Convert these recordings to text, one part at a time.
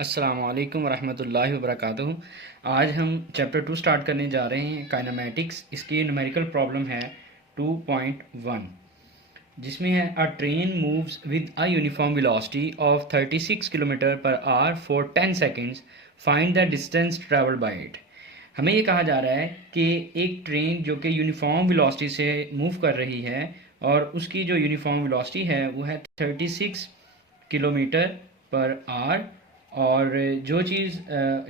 अस्सलाम वालेकुम रहमतुल्लाहि व बरकातुहू। आज हम चैप्टर 2 स्टार्ट करने जा रहे हैं, काइनेमेटिक्स। इसकी न्यूमेरिकल प्रॉब्लम है 2.1, जिसमें है अ train moves with a uniform velocity of 36 kilometre per hour for 10 seconds, find the distance travelled by it. हमें ये कहा जा रहा है कि एक ट्रेन जो कि यूनिफॉर्म वेलोसिटी से मूव कर रही है और उसकी जो यूनिफॉर्म वेलोसिटी है वो है 36 किलोमीटर पर आवर, और जो चीज़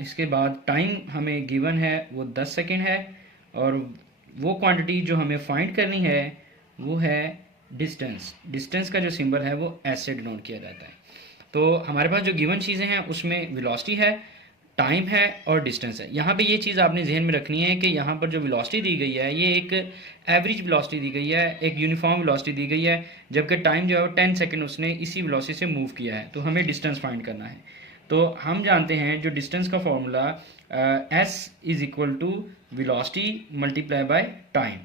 इसके बाद टाइम हमें गिवन है वो 10 सेकेंड है, और वो क्वांटिटी जो हमें फाइंड करनी है वो है डिस्टेंस। डिस्टेंस का जो सिंबल है वो एस से डिनोट किया जाता है। तो हमारे पास जो गिवन चीज़ें हैं उसमें वेलोसिटी है, टाइम है और डिस्टेंस है। यहाँ पे ये चीज़ आपने जहन में रखनी है कि यहाँ पर जो वेलोसिटी दी गई है ये एक एवरेज वेलोसिटी दी गई है, एक यूनिफॉर्म वेलोसिटी दी गई है, जबकि टाइम जो है वो 10 सेकेंड उसने इसी वेलोसिटी से मूव किया है। तो हमें डिस्टेंस फाइंड करना है। तो हम जानते हैं जो डिस्टेंस का formula S is equal to velocity multiply by time.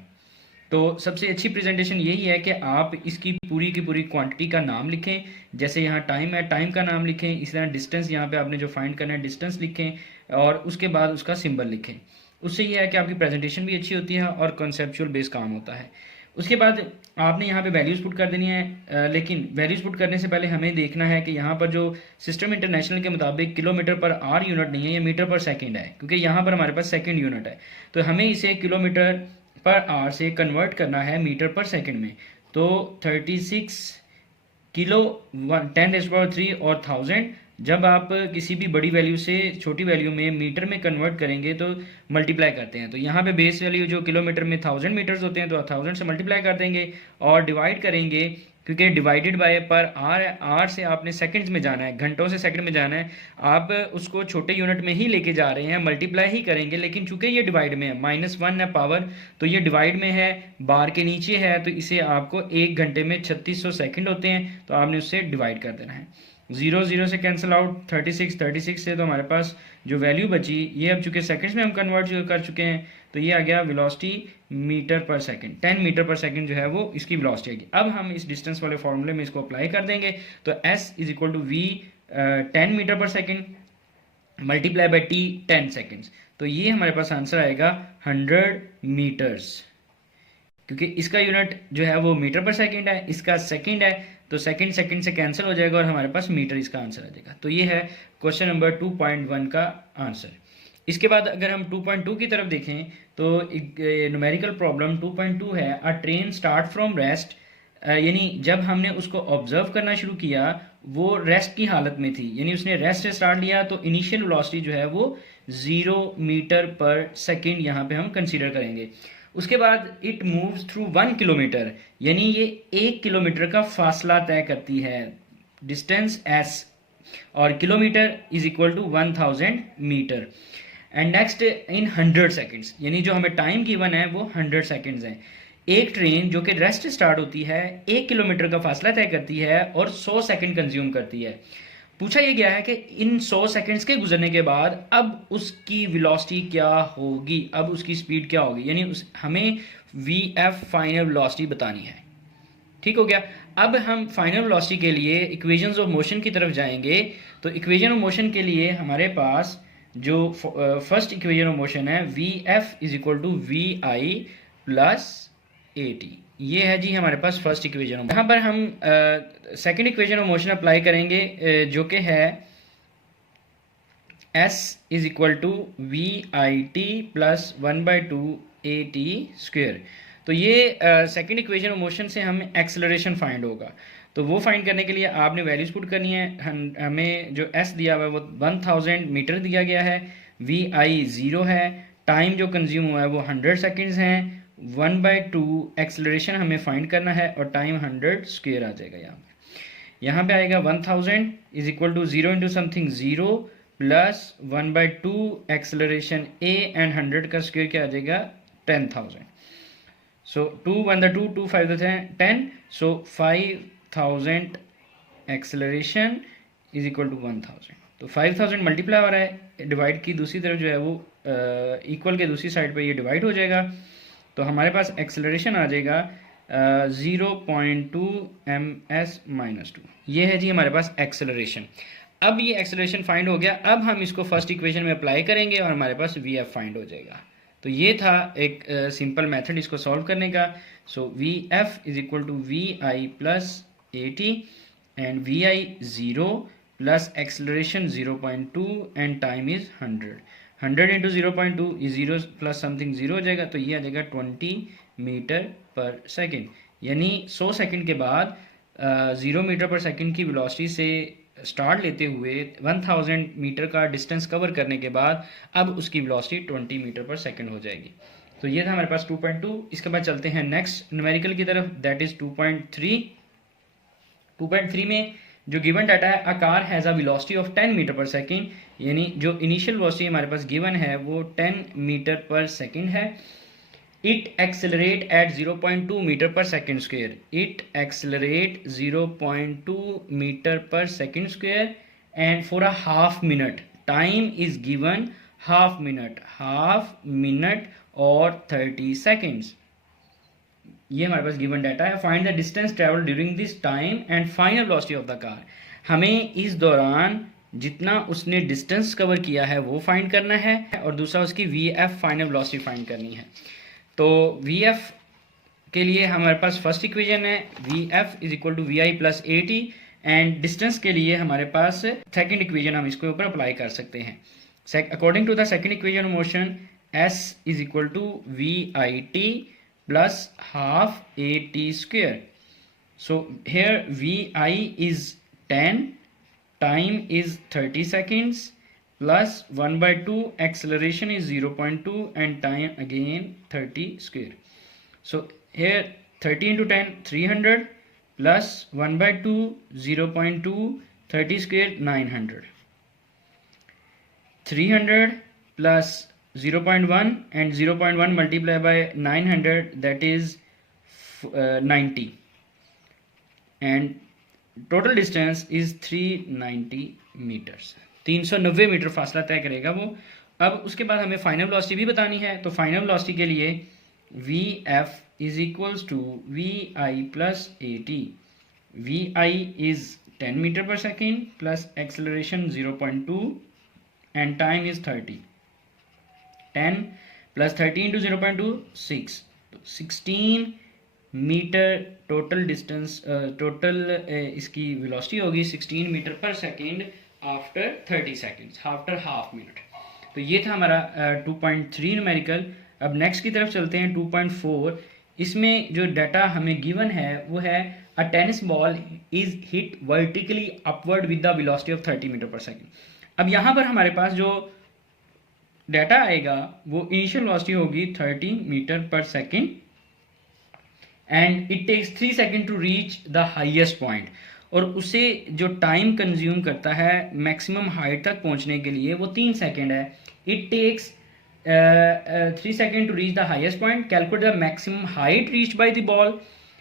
तो सबसे अच्छी प्रेजेंटेशन यही है कि आप इसकी पूरी की पूरी क्वांटिटी का नाम लिखें। जैसे यहाँ टाइम है, टाइम का नाम लिखें। इस तरह डिस्टेंस, यहाँ पे आपने जो फाइंड करना है डिस्टेंस लिखें, और उसके बाद उसका सिंबल लिखें। उससे यह है कि आपकी प्रेजेंटेशन भी अच्छी होती है और कॉन्सेप्चुअल बेस काम होता है। उसके बाद आपने यहाँ पे वैल्यूज़ पुट कर देनी है, लेकिन वैल्यूज़ पुट करने से पहले हमें देखना है कि यहाँ पर जो सिस्टम इंटरनेशनल के मुताबिक किलोमीटर पर आर यूनिट नहीं है, ये मीटर पर सेकंड है, क्योंकि यहाँ पर हमारे पास सेकंड यूनिट है। तो हमें इसे किलोमीटर पर आवर से कन्वर्ट करना है मीटर पर सेकंड में। तो 36 किलो 10⁻³ और 1000, जब आप किसी भी बड़ी वैल्यू से छोटी वैल्यू में मीटर में कन्वर्ट करेंगे तो मल्टीप्लाई करते हैं। तो यहाँ पे बेस वैल्यू जो किलोमीटर में 1000 मीटर्स होते हैं, तो 1000 से मल्टीप्लाई कर देंगे और डिवाइड करेंगे, क्योंकि डिवाइडेड बाय पर आर है। आर से आपने सेकंड्स में जाना है, घंटों से सेकंड में जाना है। आप उसको छोटे यूनिट में ही लेके जा रहे हैं, मल्टीप्लाई ही करेंगे, लेकिन चूंकि ये डिवाइड में है, -1 है पावर, तो ये डिवाइड में है, बार के नीचे है, तो इसे आपको 1 घंटे में 3600 सेकंड होते हैं, तो आपने उससे डिवाइड कर देना है। 0 0 से कैंसिल आउट, 36 से तो हमारे पास जो वैल्यू बची, ये अब चूंकि सेकंड्स में हम कन्वर्ट कर चुके हैं, तो ये आ गया वेलोसिटी मीटर पर सेकंड। 10 मीटर पर सेकंड जो है वो इसकी वेलोसिटी आएगी। अब हम इस डिस्टेंस वाले फॉर्मूले में इसको अप्लाई कर देंगे। तो s is equal to v 10 metre पर second multiply by t 10 seconds. तो ये हमारे पास आंसर आएगा 100 मीटर्स, क्योंकि इसका यूनिट जो है वो मीटर पर सेकंड है, इसका सेकंड है, तो सेकंड सेकंड से कैंसिल हो जाएगा और हमारे पास मीटर इसका आंसर आ जाएगा। तो ये है क्वेश्चन नंबर 2.1 का आंसर। इसके बाद अगर हम 2.2 की तरफ देखें तो न्यूमेरिकल प्रॉब्लम 2.2 है अ ट्रेन स्टार्ट फ्रॉम रेस्ट, यानी जब हमने उसको ऑब्जर्व करना शुरू किया वो रेस्ट की हालत में थी, यानी उसने रेस्ट से स्टार्ट लिया, तो इनिशियल वेलोसिटी जो है वो 0 मीटर पर सेकेंड यहाँ पे हम कंसीडर करेंगे। उसके बाद इट मूव्स थ्रू 1 किलोमीटर, यानी ये 1 किलोमीटर का फासला तय करती है, डिस्टेंस s, और kilometre is equal to 1000 metre. And next in 100 seconds, यानी जो हमें टाइम गिवन है वो 100 सेकेंड्स है। एक ट्रेन जो कि रेस्ट से स्टार्ट होती है 1 किलोमीटर का फासला तय करती है और 100 सेकेंड कंज्यूम करती है। पूछा यह गया है कि इन 100 सेकंड्स के गुजरने के बाद अब उसकी वेलोसिटी क्या होगी, अब उसकी स्पीड क्या होगी, यानी हमें vf फाइनल वेलोसिटी बतानी है। ठीक हो गया। अब हम फाइनल वेलोसिटी के लिए इक्वेशंस ऑफ मोशन की तरफ जाएंगे। तो इक्वेशन ऑफ मोशन के लिए हमारे पास जो फर्स्ट इक्वेशन ऑफ मोशन है vf is equal to vi plus at, ये है जी हमारे पास फर्स्ट इक्वेशन। यहाँ पर हम second equation of motion apply करेंगे, जो कि है s is equal to vit plus 1/2 at square. तो ये सेकंड इक्वेशन ऑफ मोशन से हमें एक्सेलरेशन फाइंड होगा। तो वो फाइंड करने के लिए आपने वैल्यूज पुट करनी है। हमें जो s दिया हुआ है वो 1000 मीटर दिया गया है, vi 0 है, टाइम जो कंज्यूम हुआ है वो 100 सेकेंड्स हैं, 1/2 एक्सेलरेशन हमें फाइंड करना है, और टाइम 100 स्क्वेयर आ जाएगा। यहाँ पे आएगा 1000 is equal to 0 into something 0 plus 1/2 acceleration a, and 100 का स्क्वेयर क्या आ जाएगा 10,000। So 2 1 2 2 5 10, so 5000 acceleration is equal to 1000। तो 5000 मल्टीप्लाई हो रहा है, डिवाइड की दूसरी तरफ जो है वो इक्वल के दूसरी साइड पे ये डिवाइड हो जाएगा। तो हमारे पास एक्सेलरेशन आ जाएगा 0.2 ms-2। ये है जी हमारे पास एक्सेलरेशन। अब ये एक्सेलरेशन फाइंड हो गया, अब हम इसको फर्स्ट इक्वेशन में अप्लाई करेंगे और हमारे पास वी एफ फाइंड हो जाएगा। तो ये था एक सिंपल मेथड इसको सॉल्व करने का। So V F is equal to V I plus A T and V I 0 plus acceleration 0.2 and time is 100 into 0.2 ये 0 प्लस समथिंग 0 हो जाएगा, तो ये आ जाएगा 20 मीटर पर सेकेंड, यानी 100 सेकेंड के बाद 0 मीटर पर सेकेंड की वेलोसिटी से स्टार्ट लेते हुए 1000 मीटर का डिस्टेंस कवर करने के बाद अब उसकी वेलोसिटी 20 मीटर पर सेकेंड हो जाएगी। तो ये था हमारे पास 2.2। इसके बाद चलते हैं नेक्स्ट न्यूमेरिकल की तरफ, दैट इज 2.3। 2.3 में जो गिवन डाटा है, a car has a velocity of 10 metre पर सेकेंड, यानी जो इनिशियल वेलोसिटी हमारे पास गिवन है वो 10 मीटर पर सेकेंड है। It accelerate at 0.2 meter per second square. It accelerate 0.2 meter per second square and for a half minute. Time is given half minute or 30 seconds. ये हमारे पास गिवन डाटा है। Find the distance travel during this time and final velocity of the car. हमें इस दौरान जितना उसने distance cover किया है वो फाइंड करना है और दूसरा उसकी V F final velocity find करनी है। तो वी एफ के लिए हमारे पास फर्स्ट इक्वेशन है V F is equal to V I plus A T, and distance के लिए हमारे पास सेकंड इक्वेशन हम इसके ऊपर अप्लाई कर सकते हैं। According to the second equation motion S is equal to V I T plus half A T square. So here V I is 10, time is 30 seconds plus 1/2 acceleration is 0.2 and time again 30 square. So here 30 into 10 300 plus 1/2 0.2 30 square 900. 300 plus 0.1 and 0.1 multiplied by 900, that is 90, and total distance is 390 meters. 390 metre फासला तय करेगा वो। अब उसके बाद हमें final velocity भी बतानी है, तो फाइनल वेलोसिटी के लिए V F is equals to V I plus A T. V I is 10 metre पर second plus acceleration 0.2 and time is 30। 10 प्लस 30 into 0.2 6, 16 metre total distance, total इसकी वेलोसिटी होगी 16 मीटर पर second after 30 seconds, after half minute. तो ये था हमारा 2.3 numerical. अब नेक्स्ट की तरफ चलते हैं 2.4। इसमें जो डाटा हमें गिवन है वो है a tennis ball is hit vertically upward with the velocity of 30 metre पर सेकेंड। अब यहाँ पर हमारे पास जो डाटा आएगा वो इनिशियल वेलोसिटी होगी 30 मीटर पर second and it takes 3 second to reach the highest point, और उसे जो टाइम कंज्यूम करता है मैक्सिमम हाइट तक पहुंचने के लिए वो 3 सेकेंड है। It takes 3 second to reach the highest point. Calculate the maximum height reached by the ball.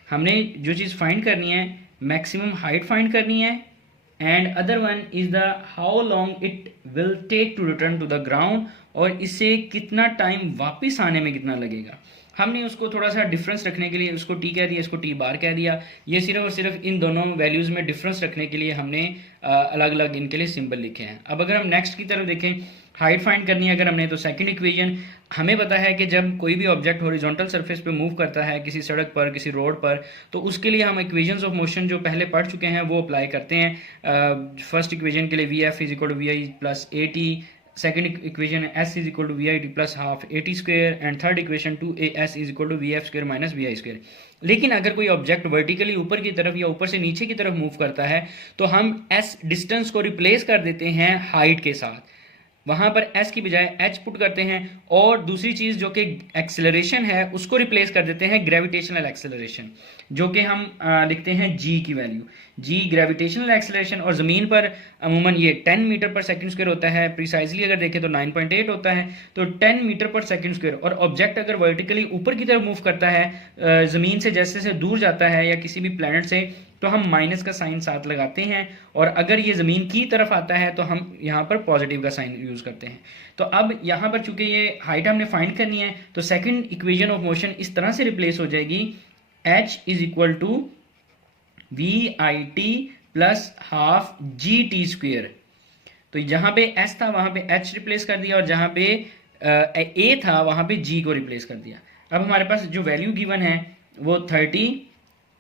हमने जो चीज़ फाइंड करनी है मैक्सिमम हाइट फाइंड करनी है, and other one is the how long it will take to return to the ground, और इससे कितना time वापस आने में कितना लगेगा। हमने उसको थोड़ा सा डिफरेंस रखने के लिए उसको टी कह दिया, इसको टी बार कह दिया। ये सिर्फ और सिर्फ इन दोनों वैल्यूज़ में डिफरेंस रखने के लिए हमने अलग अलग इनके लिए सिंबल लिखे हैं। अब अगर हम नेक्स्ट की तरफ देखें, हाइट फाइंड करनी है अगर हमने, तो सेकंड इक्वेशन हमें पता है कि जब कोई भी ऑब्जेक्ट हॉरिजॉन्टल सरफेस पे मूव करता है किसी सड़क पर, किसी रोड पर, तो उसके लिए हम इक्वेशंस ऑफ मोशन जो पहले पढ़ चुके हैं वो अप्लाई करते हैं। फर्स्ट इक्वेशन के लिए V F is equal to V I plus A T, second equation है S is equal to V I T plus half A T square, and third equation 2as is equal to V F square minus V I square. लेकिन अगर कोई object vertically ऊपर की तरफ या ऊपर से नीचे की तरफ मूव करता है तो हम s डिस्टेंस को रिप्लेस कर देते हैं हाइट के साथ, वहां पर s की बजाय h पुट करते हैं, और दूसरी चीज जो कि एक्सेलरेशन है उसको रिप्लेस कर देते हैं ग्रेविटेशनल एक्सेलरेशन, जो कि हम लिखते हैं g की वैल्यू, g ग्रेविटेशनल एक्सेलरेशन। और ज़मीन पर अमूमन ये 10 मीटर पर सेकंड स्क्वायर होता है, प्रिसाइजली अगर देखें तो 9.8 होता है, तो 10 मीटर पर सेकंड स्क्वायर। और ऑब्जेक्ट अगर वर्टिकली ऊपर की तरफ मूव करता है ज़मीन से जैसे जैसे दूर जाता है या किसी भी प्लैनेट से, तो हम माइनस का साइन साथ लगाते हैं, और अगर ये ज़मीन की तरफ आता है तो हम यहाँ पर पॉजिटिव का साइन यूज़ करते हैं। तो अब यहाँ पर चूंकि ये हाइट हमने फाइंड करनी है, तो सेकंड इक्वेशन ऑफ मोशन इस तरह से रिप्लेस हो जाएगी, h is equal to V I T plus half G T square. तो जहाँ पे s था वहाँ पे h रिप्लेस कर दिया, और जहाँ पे a था वहाँ पे g को रिप्लेस कर दिया। अब हमारे पास जो वैल्यू गिवन है वो 30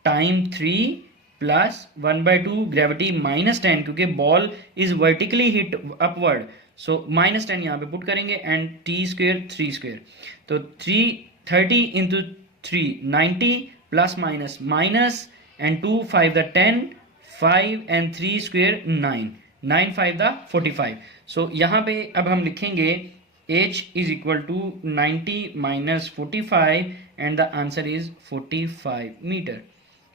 टाइम 3 प्लस 1/2 ग्रेविटी -10, क्योंकि ball is vertically hit upward, so -10 यहाँ पे पुट करेंगे, एंड t² 3², तो 30 into 3 90 plus minus minus, and 2 5 the 10, 5 and 3² 9, 9 5 the 45। So यहाँ पे अब हम लिखेंगे h is equal to 90 minus 45, and the answer is 45 metre.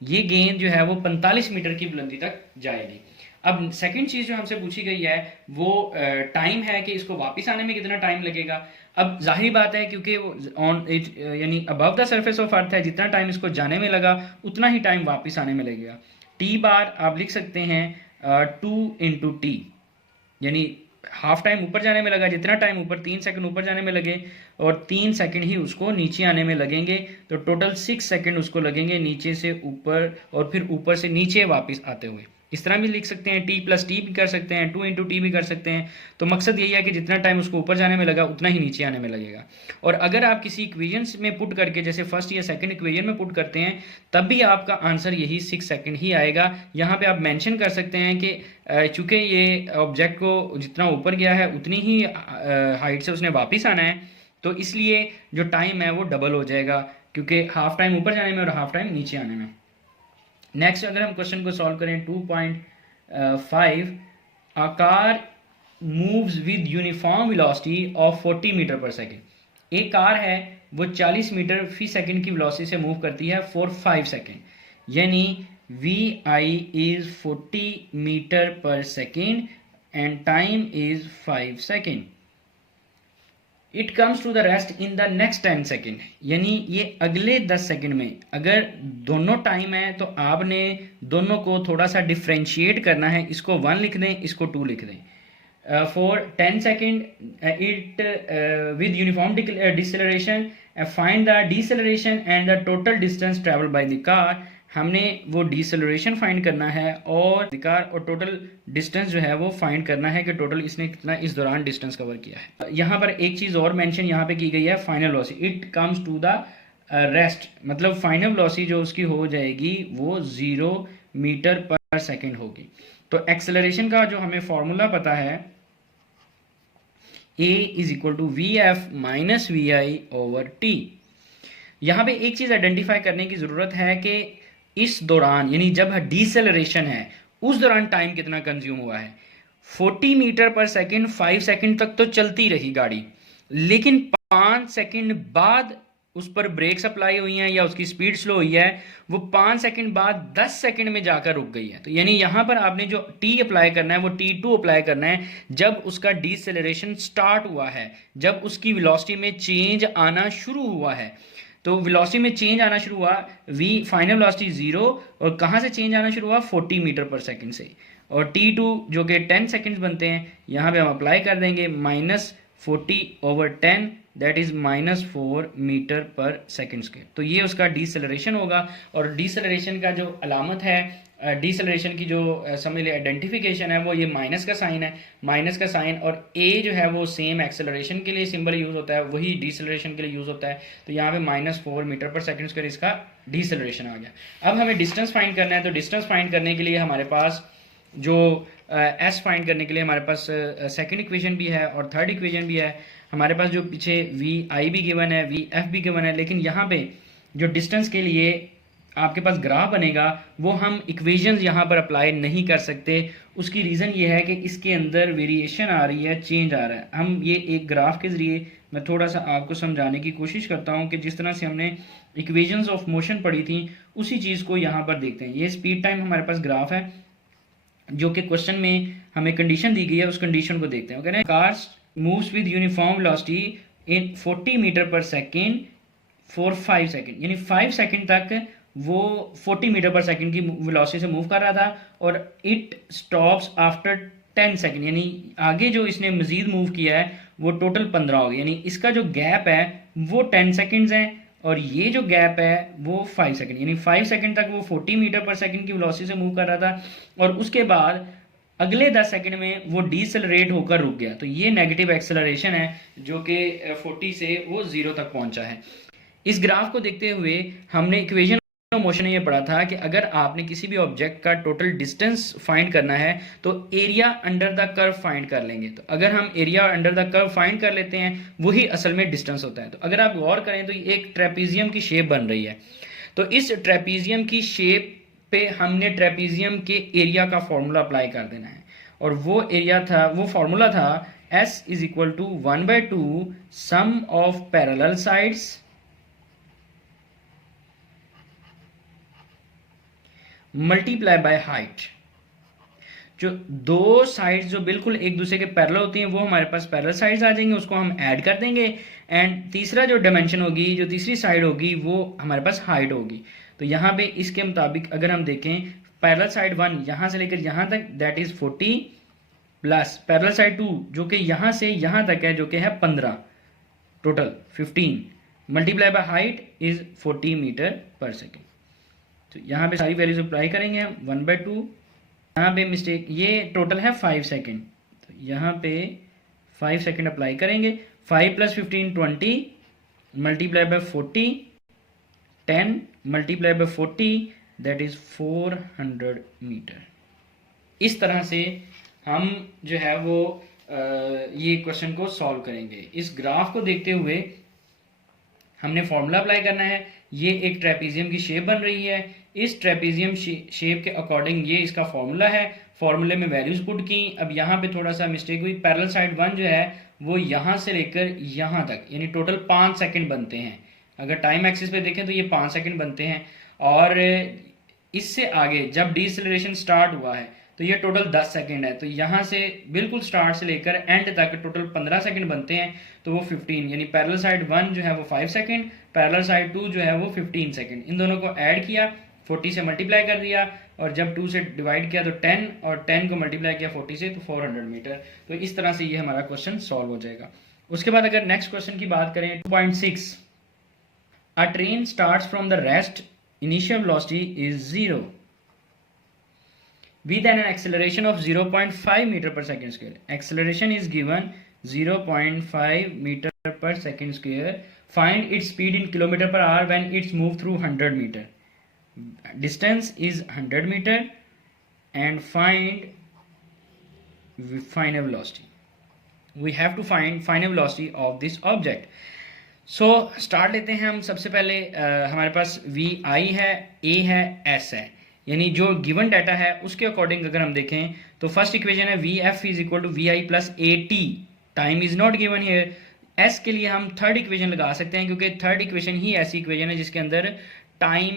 ये गेंद जो है वो 45 मीटर की बुलंदी तक जाएगी। अब सेकंड चीज जो हमसे पूछी गई है वो टाइम है कि इसको वापस आने में कितना टाइम लगेगा। अब जाहिर बात है क्योंकि वो ऑन इट यानी above the surface of earth है, जितना टाइम इसको जाने में लगा उतना ही टाइम वापस आने में लगेगा। टी बार आप लिख सकते हैं 2 इंटू टी, यानी हाफ टाइम ऊपर जाने में लगा, जितना टाइम ऊपर 3 सेकंड ऊपर जाने में लगे और 3 सेकंड ही उसको नीचे आने में लगेंगे, तो टोटल 6 सेकंड उसको लगेंगे नीचे से ऊपर और फिर ऊपर से नीचे वापस आते हुए। इस तरह भी लिख सकते हैं, टी प्लस टी भी कर सकते हैं, 2 इंटू टी भी कर सकते हैं। तो मकसद यही है कि जितना टाइम उसको ऊपर जाने में लगा उतना ही नीचे आने में लगेगा। और अगर आप किसी इक्वेशन में पुट करके, जैसे फर्स्ट या सेकंड इक्वेशन में पुट करते हैं, तब भी आपका आंसर यही 6 सेकंड ही आएगा। यहाँ पे आप मेंशन कर सकते हैं कि चूंकि ये ऑब्जेक्ट को जितना ऊपर गया है उतनी ही हाइट से उसने वापस आना है, तो इसलिए जो टाइम है वो डबल हो जाएगा, क्योंकि हाफ टाइम ऊपर जाने में और हाफ टाइम नीचे आने में। नेक्स्ट अगर हम क्वेश्चन को सॉल्व करें 2.5, a car moves with uniform velocity of 40 metre पर सेकेंड। एक कार है वो 40 मीटर फी सेकेंड की वेलोसिटी से मूव करती है फॉर 5 सेकेंड, यानी vi is 40 मीटर पर second and time is 5 second. It comes to the rest in the next 10 second, यानी ये अगले 10 सेकेंड में अगर दोनों टाइम है तो आपने दोनों को थोड़ा सा डिफ्रेंशिएट करना है। इसको 1 लिख दें, इसको 2 लिख दें। For 10 second it with uniform deceleration find the deceleration and the total distance travel by the car. हमने वो डिसेलरेशन फाइंड करना है और कार और टोटल डिस्टेंस जो है वो फाइंड करना है कि टोटल इसने कितना इस दौरान डिस्टेंस कवर किया है। यहाँ पर एक चीज़ और मेंशन यहाँ पे की गई है, final velocity it comes to the rest, मतलब फाइनल वेलोसिटी जो उसकी हो जाएगी वो 0 मीटर पर सेकेंड होगी। तो एक्सेलरेशन का जो हमें फॉर्मूला पता है a is equal to V F minus V I over T. यहाँ पे एक चीज़ आइडेंटिफाई करने की ज़रूरत है कि इस दौरान यानी जब डिसेलरेशन है उस दौरान टाइम कितना कंज्यूम हुआ है। 40 मीटर पर सेकेंड 5 सेकेंड तक तो चलती रही गाड़ी, लेकिन 5 सेकेंड बाद उस पर ब्रेक्स अप्लाई हुई हैं या उसकी स्पीड स्लो हुई है, वो 5 सेकेंड बाद 10 सेकेंड में जाकर रुक गई है। तो यानी यहाँ पर आपने जो टी अप्लाई करना है वो T2 अप्लाई करना है जब उसका डिसेलरेशन स्टार्ट हुआ है, जब उसकी वेलोसिटी में चेंज आना शुरू हुआ है। तो वेलोसिटी में चेंज आना शुरू हुआ, v फाइनल वेलोसिटी 0, और कहाँ से चेंज आना शुरू हुआ 40 मीटर पर सेकंड से, और t2 जो कि 10 सेकंड्स बनते हैं यहाँ पे हम अप्लाई कर देंगे -40/10 दैट इज -4 मीटर पर सेकंड स्क्वायर। तो ये उसका डिसेलरेशन होगा, और डिसेलरेशन का जो अलामत है, डिसेलरेशन की जो समझ ले आइडेंटिफिकेशन है वो ये माइनस का साइन है, माइनस का साइन, और a जो है वो सेम एक्सेलरेशन के लिए सिंबल यूज होता है, वही डिसेलरेशन के लिए यूज होता है। तो यहाँ पे -4 मीटर पर सेकंड स्क्वायर इसका डिसेलरेशन आ गया। अब हमें डिस्टेंस फाइंड करना है, तो डिस्टेंस फाइंड करने के लिए हमारे पास जो s फाइंड करने के लिए हमारे पास सेकंड इक्वेशन भी है और थर्ड इक्वेशन भी है। हमारे पास जो पीछे vi भी गिवन है, vf भी गिवन है, लेकिन यहाँ पे जो डिस्टेंस के लिए आपके पास ग्राफ बनेगा वो हम इक्वेशंस यहाँ पर अप्लाई नहीं कर सकते। उसकी रीज़न ये है कि इसके अंदर वेरिएशन आ रही है, चेंज आ रहा है। हम ये एक ग्राफ के ज़रिए मैं थोड़ा सा आपको समझाने की कोशिश करता हूँ कि जिस तरह से हमने इक्वेशंस ऑफ मोशन पढ़ी थी उसी चीज़ को यहाँ पर देखते हैं। ये स्पीड टाइम हमारे पास ग्राफ है जो कि क्वेश्चन में हमें कंडीशन दी गई है, उस कंडीशन को देखते हैं। कहते car moves with uniform velocity in 40 metre पर सेकेंड फॉर 5 सेकेंड, यानी 5 सेकेंड तक वो 40 मीटर पर सेकेंड की वेलोसिटी से मूव कर रहा था, और इट स्टॉप्स आफ्टर 10 सेकेंड, यानी आगे जो इसने मजीद मूव किया है वो टोटल 15 हो गया, यानी इसका जो गैप है वो 10 सेकेंड्स है और ये जो गैप है वो 5 सेकेंड, यानी 5 सेकेंड तक वो 40 मीटर पर सेकेंड की वेलोसिटी से मूव कर रहा था। और उसके बाद अगले 10 सेकंड में वो डीसेलरेट होकर रुक गया, तो ये नेगेटिव एक्सेलरेशन है जो कि 40 से वो 0 तक पहुंचा है। इस ग्राफ को देखते हुए हमने इक्वेशन ऑफ मोशन में ये पढ़ा था कि अगर आपने किसी भी ऑब्जेक्ट का टोटल डिस्टेंस फाइंड करना है तो area under the curve find कर लेंगे। तो अगर हम area under the curve find कर लेते हैं वही असल में डिस्टेंस होता है। तो अगर आप गौर करें तो एक ट्रेपीजियम की शेप बन रही है, तो इस ट्रेपीजियम की शेप पे हमने ट्रेपीजियम के एरिया का फॉर्मूला अप्लाई कर देना है, और वो एरिया था, वो फॉर्मूला था S is equal to 1/2 sum of parallel sides multiply by height. जो दो साइड्स जो बिल्कुल एक दूसरे के पैरेलल होती हैं वो हमारे पास पैरेलल साइड्स आ जाएंगे, उसको हम ऐड कर देंगे, एंड तीसरा जो डायमेंशन होगी, जो तीसरी साइड होगी, वो हमारे पास हाइट होगी। तो यहाँ पे इसके मुताबिक अगर हम देखें पैरेलल साइड 1 यहाँ से लेकर यहाँ तक that is 40 plus parallel side 2 जो कि यहाँ से यहाँ तक है जो कि है 15, total 15 multiply by height is 40 metre पर सेकेंड। तो यहाँ पे सारी वैल्यूज अप्लाई करेंगे हम 1/2, यहाँ पे मिस्टेक, ये टोटल है 5 सेकेंड, तो यहाँ पे 5 सेकेंड अप्लाई करेंगे। 5 + 15 20 multiply by 40 10 multiply by 40 that is 400 metre. इस तरह से हम जो है वो ये क्वेश्चन को सॉल्व करेंगे। इस ग्राफ को देखते हुए हमने फॉर्मूला अप्लाई करना है। ये एक ट्रेपीजियम की शेप बन रही है, इस ट्रेपीजियम शेप के अकॉर्डिंग ये इसका फॉर्मूला है, फॉर्मूले में वैल्यूज पुट की। अब यहाँ पे थोड़ा सा मिस्टेक हुई, पैरेलल साइड 1 जो है वो यहाँ से लेकर यहाँ तक यानी टोटल 5 सेकंड बनते हैं। अगर टाइम एक्सिस पे देखें तो ये 5 सेकंड बनते हैं, और इससे आगे जब डिसेलरेशन स्टार्ट हुआ है तो ये टोटल 10 सेकंड है। तो यहाँ से बिल्कुल स्टार्ट से लेकर एंड तक टोटल 15 सेकंड बनते हैं, तो वो 15 यानी पैरेलल साइड 1 जो है वो 5 सेकंड, पैरेलल साइड 2 जो है वो 15 सेकंड। इन दोनों को ऐड किया, 40 से मल्टीप्लाई कर दिया, और जब 2 से डिवाइड किया तो 10, और 10 को मल्टीप्लाई किया 40 से तो 400 मीटर। तो इस तरह से ये हमारा क्वेश्चन सॉल्व हो जाएगा। उसके बाद अगर नेक्स्ट क्वेश्चन की बात करें 2.6, अ train starts from the rest, initial velocity is 0 with an acceleration of 0.5 meter per second square. Acceleration is given 0.5 meter per second square. Find its speed in kilometer per hour when it's moved through 100 meter. Distance is 100 meter and find final velocity. We have to find final velocity of this object. So start लेते हैं हम। सबसे पहले हमारे पास vi है, a है, s है, यानी जो गिवन डाटा है उसके अकॉर्डिंग अगर हम देखें तो फर्स्ट इक्वेशन है Vf is equal to Vi plus AT, time is not given here. S के लिए हम थर्ड इक्वेशन लगा सकते हैं क्योंकि थर्ड इक्वेशन ही ऐसी इक्वेशन है जिसके अंदर टाइम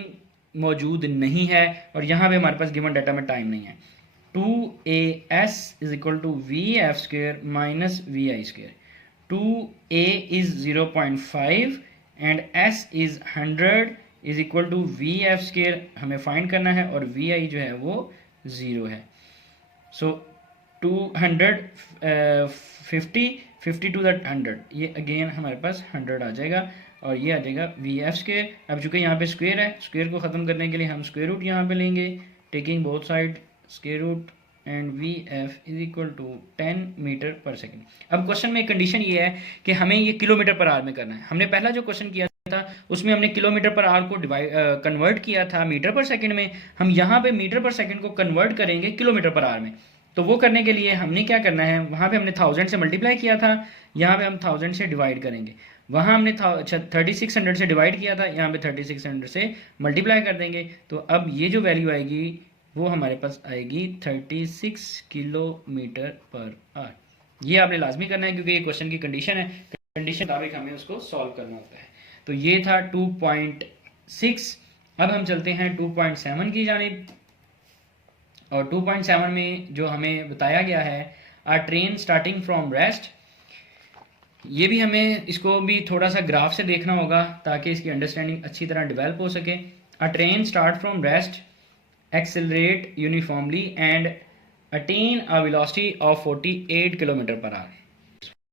मौजूद नहीं है, और यहाँ पे हमारे पास गिवन डाटा में टाइम नहीं है। 2AS is equal to VF square minus VI square. 2A is 0.5 and S is 100 is equal to VF square हमें फाइंड करना है, और VI जो है वो 0 है। सो 50 टू द 100, ये अगेन हमारे पास 100 आ जाएगा, और ये आ जाएगा VF स्क्वायर। अब चूंकि यहाँ पे स्क्वायर है, स्क्वायर को ख़त्म करने के लिए हम स्क्वायर रूट यहाँ पे लेंगे, taking both side square root, and VF is equal to 10 metre पर सेकेंड। अब क्वेश्चन में कंडीशन ये है कि हमें ये किलोमीटर पर आवर में करना है। हमने पहला जो क्वेश्चन किया था उसमें हमने किलोमीटर पर आवर को कन्वर्ट किया था मीटर पर सेकंड में, हम यहाँ पे मीटर पर सेकंड को कन्वर्ट करेंगे किलोमीटर पर आवर में। तो वो करने के लिए हमने क्या करना है, वहाँ पे हमने 1000 से मल्टीप्लाई किया था, यहाँ पे हम 1000 से डिवाइड करेंगे। वहाँ हमने 3600 से डिवाइड किया था, यहाँ पे 3600 से मल्टीप्लाई कर देंगे। तो अब ये जो वैल्यू आएगी वो हमारे पास आएगी 36 किलोमीटर पर आवर। ये आपने लाजमी करना है क्योंकि ये क्वेश्चन की कंडीशन है, कंडीशन मुताबिक हमें उसको सॉल्व करना होता है। तो ये था 2.6। अब हम चलते हैं 2.7 की जानिब, और 2.7 में जो हमें बताया गया है अ ट्रेन स्टार्टिंग फ्रॉम रेस्ट, ये भी हमें इसको भी थोड़ा सा ग्राफ से देखना होगा ताकि इसकी अंडरस्टैंडिंग अच्छी तरह डेवलप हो सके। अ train start from rest, accelerate uniformly and attain a velocity of 48 kilometre per our.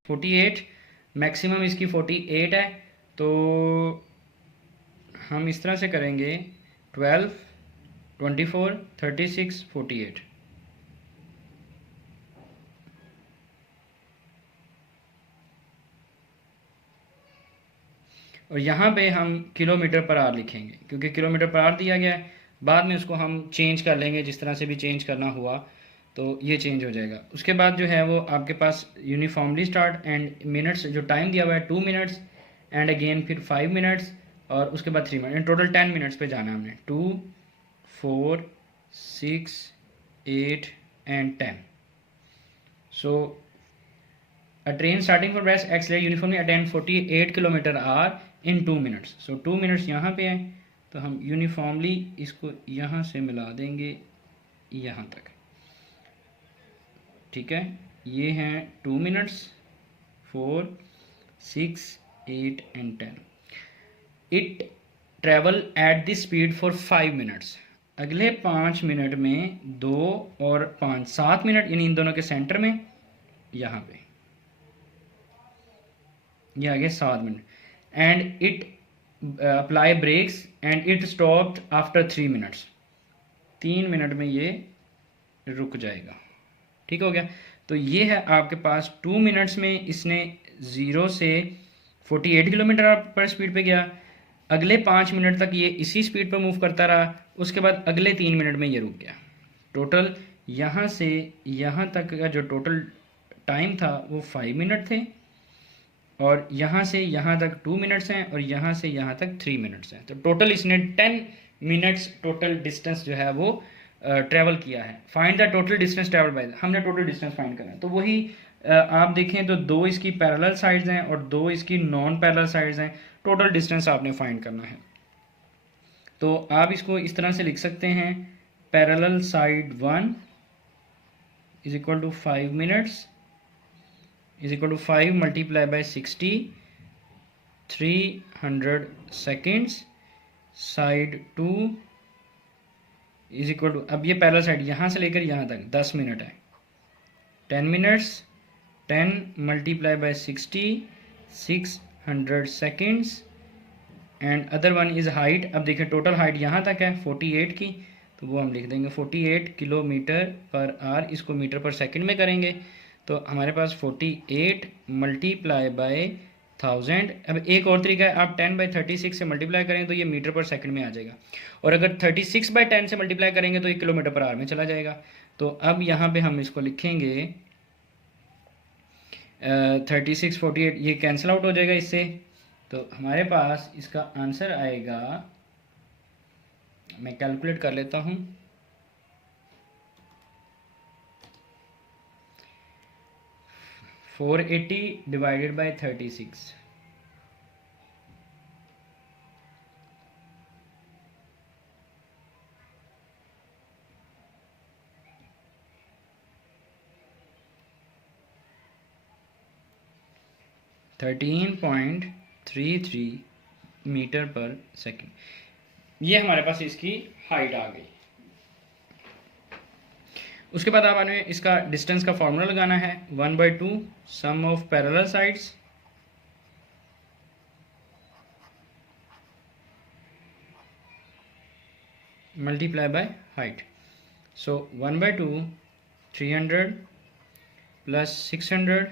48 maximum इसकी 48 है, तो हम इस तरह से करेंगे 12, 24, 36, 48। और यहाँ पे हम किलोमीटर पर आवर लिखेंगे क्योंकि किलोमीटर पर आवर दिया गया है। बाद में उसको हम चेंज कर लेंगे, जिस तरह से भी चेंज करना हुआ तो ये चेंज हो जाएगा। उसके बाद जो है वो आपके पास यूनिफॉर्मली स्टार्ट एंड मिनट्स जो टाइम दिया हुआ है 2 मिनट्स एंड अगेन फिर 5 मिनट्स और उसके बाद 3 मिनट, टोटल 10 मिनट्स पे जाना है हमने। 2, 4, 6, 8 and 10। So a train starting from Brest accelerate uniformly at 48 kilometre our in 2 minutes. So 2 minutes यहाँ पे हैं तो हम यूनिफॉर्मली इसको यहाँ से मिला देंगे यहाँ तक, ठीक है। ये हैं 2 minutes, 4, 6, 8 and 10। It travel at the speed for 5 minutes. अगले 5 मिनट में 2 और 5 7 मिनट इन दोनों के सेंटर में यहाँ पे ये आ गया 7 minute. And it apply brakes and it stopped after 3 minutes. 3 minute में ये रुक जाएगा, ठीक हो गया। तो ये है आपके पास 2 मिनट्स में इसने 0 से 48 किलोमीटर पर स्पीड पे गया। अगले 5 मिनट तक ये इसी स्पीड पर मूव करता रहा। उसके बाद अगले 3 मिनट में ये रुक गया। टोटल यहाँ से यहाँ तक का जो टोटल टाइम था वो 5 मिनट थे और यहाँ से यहाँ तक 2 मिनट्स हैं और यहाँ से यहाँ तक 3 मिनट्स हैं। तो टोटल इसने 10 मिनट्स टोटल डिस्टेंस जो है वो ट्रैवल किया है। Find the total distance travel by, हमने टोटल डिस्टेंस फाइंड करना है। तो वही आप देखें तो 2 इसकी पैरेलल साइड्स हैं और 2 इसकी नॉन पैरेलल साइड्स हैं। टोटल डिस्टेंस आपने फाइंड करना है। तो आप इसको इस तरह से लिख सकते हैं, parallel side 1 is equal to 5 minutes is equal to 5 multiplied by 60, 300 seconds। Side 2 is equal to, अब ये पैरेलल साइड यहाँ से लेकर यहाँ तक 10 मिनट है, 10 minutes, 10 multiplied by 60, 600 seconds। And other one is height. अब देखिए टोटल हाइट यहाँ तक है 48 की, तो वो हम लिख देंगे 48 किलोमीटर पर आवर। इसको मीटर पर सेकंड में करेंगे तो हमारे पास 48 मल्टीप्लाई बाय 1000। अब एक और तरीका है, आप 10/36 से मल्टीप्लाई करें तो ये मीटर पर सेकंड में आ जाएगा, और अगर 36/10 से मल्टीप्लाई करेंगे तो ये किलोमीटर पर आवर में चला जाएगा। तो अब यहाँ पे हम इसको लिखेंगे 36, 48 ये कैंसिल आउट हो जाएगा इससे। तो हमारे पास इसका आंसर आएगा, मैं कैलकुलेट कर लेता हूँ, 480 डिवाइडेड बाय 36। (13.33 मीटर पर सेकंड। ये हमारे पास इसकी हाइट आ गई। उसके बाद आपने इसका डिस्टेंस का फॉर्मूला लगाना है, 1/2 sum of parallel sides multiply by height. So 1/2 300 plus 600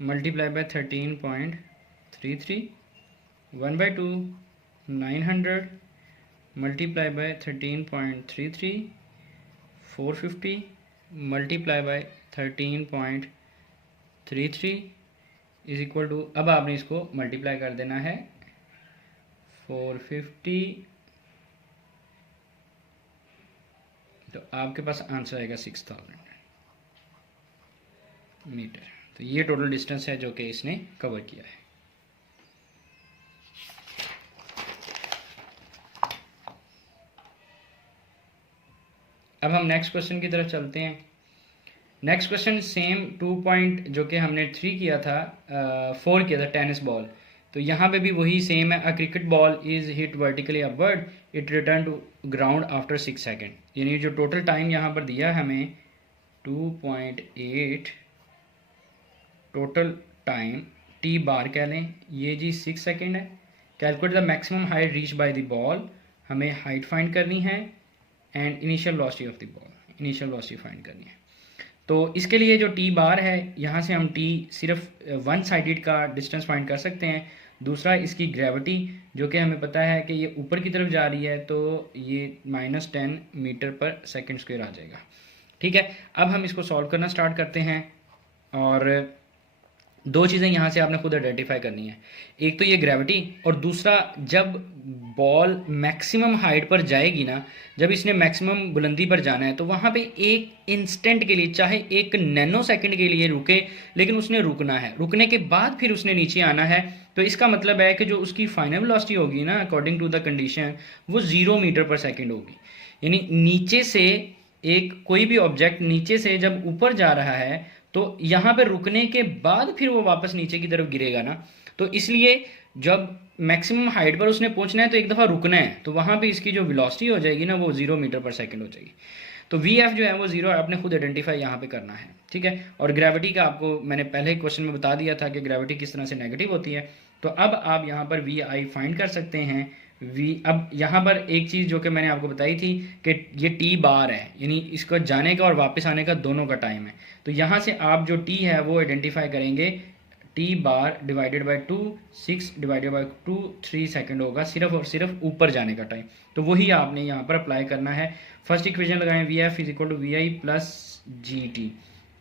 multiply by 13.33, 1/2 900 multiply by 13.33, 450 multiply by 13.33 is equal to, अब आपने इसको मल्टीप्लाई कर देना है 450, तो आपके पास आंसर आएगा 6000 मीटर। तो ये टोटल डिस्टेंस है जो कि इसने कवर किया है। अब हम नेक्स्ट क्वेश्चन की तरफ चलते हैं। नेक्स्ट क्वेश्चन सेम 2 पॉइंट जो कि हमने 3 किया था, 4 किया था टेनिस बॉल। तो यहाँ पे भी वही सेम है, uh cricket ball is hit vertically upward, it return to ground after 6 second. यानी जो टोटल टाइम यहाँ पर दिया है हमें 2.8 टोटल टाइम टी बार कह लें, ये जी 6 सेकेंड है। Calculate the maximum height reach by the ball, हमें हाइट फाइंड करनी है and initial velocity of the ball, initial velocity find करनी है। तो इसके लिए जो टी बार है, यहाँ से हम टी सिर्फ वन साइडेड का डिस्टेंस फाइंड कर सकते हैं। दूसरा इसकी ग्रेविटी जो कि हमें पता है कि ये ऊपर की तरफ जा रही है, तो ये -10 मीटर पर सेकंड स्क्वायर आ जाएगा। ठीक है, अब हम इसको सॉल्व करना स्टार्ट करते हैं और दो चीज़ें यहाँ से आपने खुद आइडेंटिफाई करनी है। एक तो ये ग्रेविटी, और दूसरा जब बॉल मैक्सिमम हाइट पर जाएगी ना, जब इसने मैक्सिमम बुलंदी पर जाना है, तो वहाँ पे एक इंस्टेंट के लिए, चाहे एक नैनो सेकंड के लिए रुके, लेकिन उसने रुकना है। रुकने के बाद फिर उसने नीचे आना है। तो इसका मतलब है कि जो उसकी फाइनल वेलोसिटी होगी ना, अकॉर्डिंग टू द कंडीशन, वो 0 मीटर पर सेकेंड होगी। यानी नीचे से एक कोई भी ऑब्जेक्ट नीचे से जब ऊपर जा रहा है, तो यहाँ पे रुकने के बाद फिर वो वापस नीचे की तरफ गिरेगा ना। तो इसलिए जब मैक्सिमम हाइट पर उसने पहुंचना है तो एक दफ़ा रुकना है, तो वहाँ पे इसकी जो वेलोसिटी हो जाएगी ना, वो 0 मीटर पर सेकंड हो जाएगी। तो वी एफ जो है वो 0 आपने खुद आइडेंटिफाई यहाँ पे करना है। ठीक है, और ग्रेविटी का आपको मैंने पहले क्वेश्चन में बता दिया था कि ग्रेविटी किस तरह से नेगेटिव होती है। तो अब आप यहाँ पर वी आई फाइंड कर सकते हैं। अब यहाँ पर एक चीज़ जो कि मैंने आपको बताई थी कि ये टी बार है, यानी इसको जाने का और वापस आने का दोनों का टाइम है। तो यहाँ से आप जो टी है वो आइडेंटिफाई करेंगे, T bar divided by 2, 6 divided by 2, 3 second होगा सिर्फ और सिर्फ ऊपर जाने का टाइम। तो वही आपने यहाँ पर अप्लाई करना है। फर्स्ट इक्वेशन लगाएं, V F is equal to V I plus G T.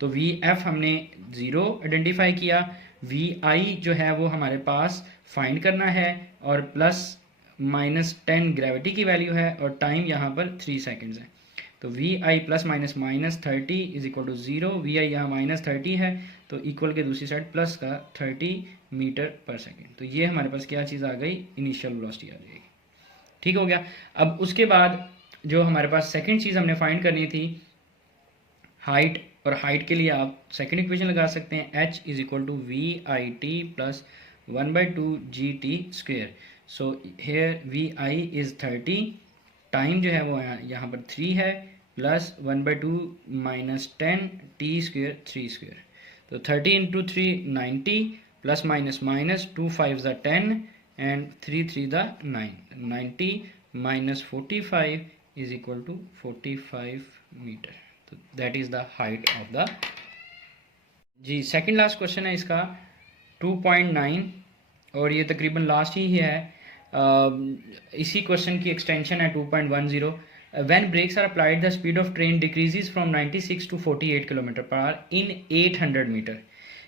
तो वी एफ हमने 0 आइडेंटिफाई किया, वी आई जो है वो हमारे पास फाइंड करना है, और प्लस -10 ग्रेविटी की वैल्यू है, और टाइम यहाँ पर 3 सेकेंड्स है। तो V I plus minus -30 is equal to 0। V I यहाँ -30 है, तो इक्वल के दूसरी साइड प्लस का 30 मीटर पर सेकेंड। तो ये हमारे पास क्या चीज़ आ गई, इनिशियल वेलोसिटी आ जाएगी। ठीक हो गया। अब उसके बाद जो हमारे पास सेकेंड चीज़ हमने फाइंड करनी थी, हाइट, और हाइट के लिए आप सेकेंड इक्वेशन लगा सकते हैं, h is equal to V I T plus 1/2 G T square. So here V I is 30, time जो है वो यहाँ पर 3 है, प्लस 1/2 -10 टी स्क्वेयर 3 स्क्वेयर। तो 30 इंटू 3 90, प्लस माइनस माइनस 2 5 ज़ा 10 एंड 3 3 ज़ा 9, 90 minus 45 is equal to 45 metre. तो that is the height of the. जी सेकंड लास्ट क्वेश्चन है इसका 2.9, और ये तकरीबन लास्ट ही है। इसी क्वेश्चन की एक्सटेंशन है 2.10। When brakes are applied the speed of train decreases from 96 to 48 kilometre per hour in 800 metre.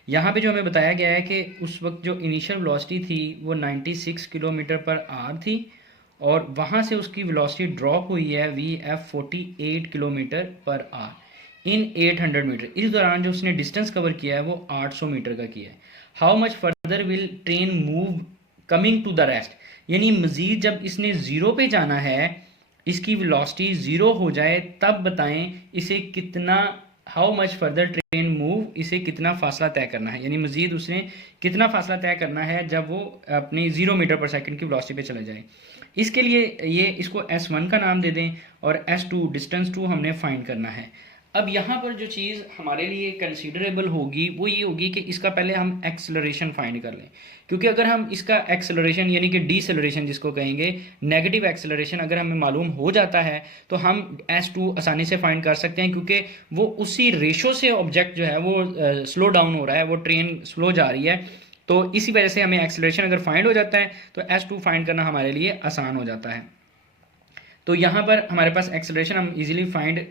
यहाँ पे जो हमें बताया गया है कि उस वक्त जो इनिशियल वेलोसिटी थी वो 96 किलोमीटर पर आवर थी, और वहाँ से उसकी वेलोसिटी ड्रॉप हुई है V F 48 kilometre per hour in 800 metre. इस दौरान जो उसने डिस्टेंस कवर किया है वो 800 मीटर का किया है। How much further will train move coming to the rest, यानी मजीद जब इसने 0 पे जाना है, इसकी वेलोसिटी 0 हो जाए, तब बताएं इसे कितना, how much further train move, इसे कितना फासला तय करना है, यानी मजीद उसने कितना फासला तय करना है जब वो अपनी 0 मीटर पर सेकंड की वेलोसिटी पे चले जाए। इसके लिए ये इसको S1 का नाम दे दें, और S2 डिस्टेंस 2 हमने फाइंड करना है। अब यहाँ पर जो चीज़ हमारे लिए कंसीडरेबल होगी वो ये होगी कि इसका पहले हम एक्सेलरेशन फाइंड कर लें, क्योंकि अगर हम इसका एक्सेलरेशन यानी कि डीसेलरेशन जिसको कहेंगे, नेगेटिव एक्सेलरेशन अगर हमें मालूम हो जाता है तो हम S2 आसानी से फाइंड कर सकते हैं, क्योंकि वो उसी रेशो से ऑब्जेक्ट जो है वो स्लो डाउन हो रहा है, वो ट्रेन स्लो जा रही है। तो इसी वजह से हमें एक्सेलरेशन अगर फाइंड हो जाता है तो S2 फाइंड करना हमारे लिए आसान हो जाता है। तो यहाँ पर हमारे पास एक्सेलरेशन हम इजीली फाइंड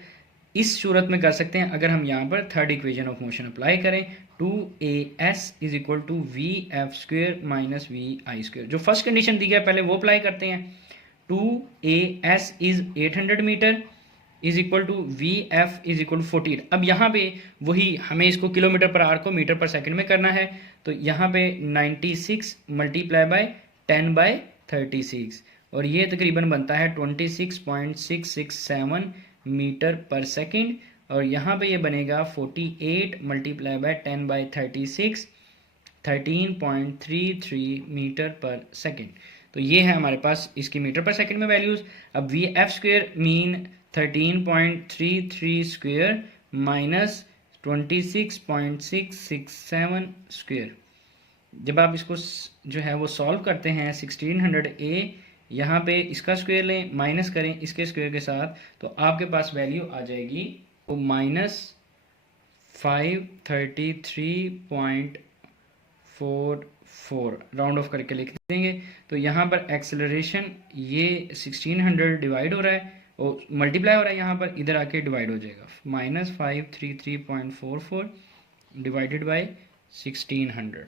इस सूरत में कर सकते हैं, अगर हम यहाँ पर third equation of motion apply करें, 2as is equal to V F square minus V I square. जो फर्स्ट कंडीशन दी गया पहले वो अप्लाई करते हैं, 2as is 800 metre is equal to V F is equal to 48। अब यहाँ पे वही हमें इसको किलोमीटर पर आवर को मीटर पर सेकंड में करना है, तो यहाँ पे 96 मल्टीप्लाई बाय 10/36, और ये तकरीबन बनता है 26.667 मीटर पर सेकंड, और यहाँ पे ये बनेगा 48 मल्टीप्लाई बाय 10/36, 13.33 मीटर पर सेकंड। तो ये है हमारे पास इसकी मीटर पर सेकंड में वैल्यूज़। अब we F square mean 13.33 square minus 26.667 square. जब आप इसको जो है वो सॉल्व करते हैं 1600A, यहाँ पे इसका स्क्वायर लें, माइनस करें इसके स्क्वायर के साथ, तो आपके पास वैल्यू आ जाएगी वो 0.44 राउंड ऑफ करके लिख देंगे। तो यहाँ पर एक्सेलरेशन ये 1600 डिवाइड हो रहा है और मल्टीप्लाई हो रहा है, यहाँ पर इधर आके डिवाइड हो जाएगा, -533.44 divided by 1600,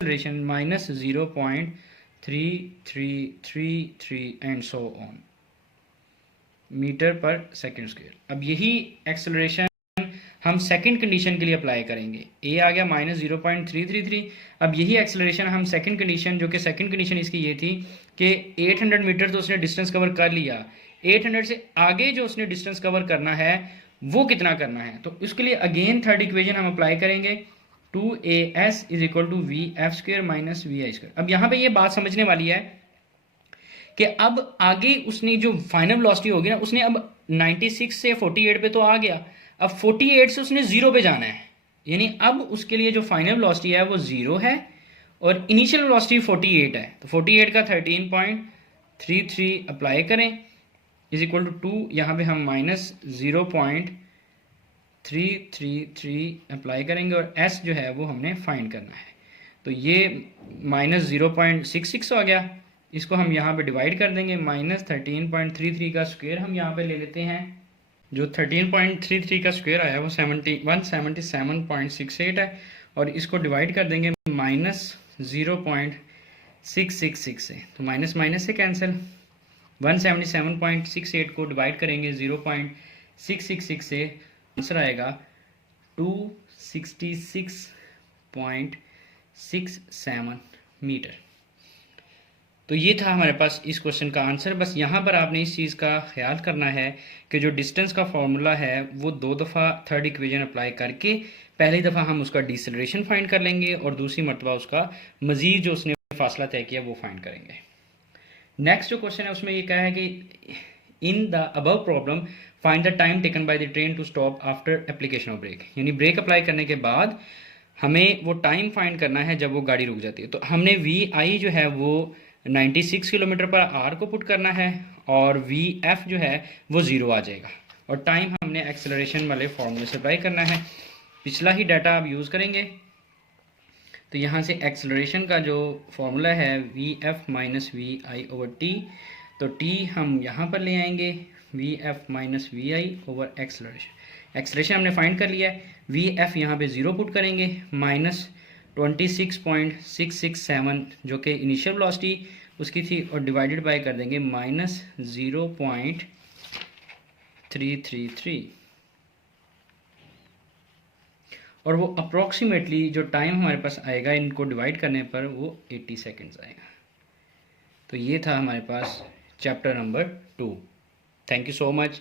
acceleration -0.3333 and so on metre पर सेकेंड स्क्वायर। अब यही एक्सेलरेशन हम सेकंड कंडीशन के लिए अप्लाई करेंगे। ए आ गया -0.333। अब यही एक्सेलरेशन हम सेकंड कंडीशन, जो कि सेकंड कंडीशन इसकी ये थी कि 800 मीटर तो उसने डिस्टेंस कवर कर लिया, 800 से आगे जो उसने डिस्टेंस कवर करना है वो कितना करना है, तो उसके लिए अगेन थर्ड इक्वेशन हम अप्लाई करेंगे, 2as = vf² - vi²। अब यहाँ पे ये बात समझने वाली है कि अब आगे उसने जो फाइनल वेलोसिटी होगी ना, उसने अब 96 से 48 पे तो आ गया, अब 48 से उसने 0 पे जाना है, यानी अब उसके लिए जो फाइनल वेलोसिटी है वो 0 है और इनिशियल वेलोसिटी 48 है। तो 48 का 13.33 अप्लाई करें = 2, यहाँ पे हम -0.333 अप्लाई करेंगे और s जो है वो हमने फाइंड करना है। तो ये -0.66 हो गया, इसको हम यहाँ पे डिवाइड कर देंगे, -13.33 का स्क्वायर हम यहाँ पे ले लेते हैं, जो 13.33 का स्क्वायर आया वो 177.68 है, और इसको डिवाइड कर देंगे -0.666 से, तो माइनस माइनस से कैंसिल, 177.68 को डिवाइड करेंगे 0.666 से, आंसर आएगा 266.67 मीटर। तो ये था हमारे पास इस क्वेश्चन का आंसर। बस यहाँ पर आपने इस चीज़ का ख्याल करना है कि जो डिस्टेंस का फॉर्मूला है वो 2 दफ़ा थर्ड इक्वेशन अप्लाई करके पहली दफ़ा हम उसका डिसलेरेशन फाइंड कर लेंगे और दूसरी मरतबा उसका मज़ीद जो उसने फासला तय किया वो फाइंड करेंगे। नेक्स्ट जो क्वेश्चन है उसमें ये कहा है कि in the above problem find the time taken by the train to stop after application of brake, यानी ब्रेक अप्लाई करने के बाद हमें वो टाइम फाइंड करना है जब वो गाड़ी रुक जाती है। तो हमने VI जो है वो 96 किलोमीटर पर आर को पुट करना है और VF जो है वो 0 आ जाएगा, और टाइम हमने एक्सेलरेशन वाले फॉर्मूले से अप्लाई करना है। पिछला ही डाटा आप यूज़ करेंगे, तो यहाँ से एक्सेलरेशन का जो फॉर्मूला है VF - VI/T, तो T हम यहाँ पर ले आएंगे, VF - VI ओवर एक्सेलरेशन हमने फाइंड कर लिया है, VF यहाँ पे 0 पुट करेंगे, -26.667 जो कि इनिशियल वेलोसिटी उसकी थी, और डिवाइडेड बाय कर देंगे -0.333, और वो अप्रॉक्सीमेटली जो टाइम हमारे पास आएगा इनको डिवाइड करने पर वो 80 सेकेंड्स आएगा। तो ये था हमारे पास chapter number 2। Thank you so much.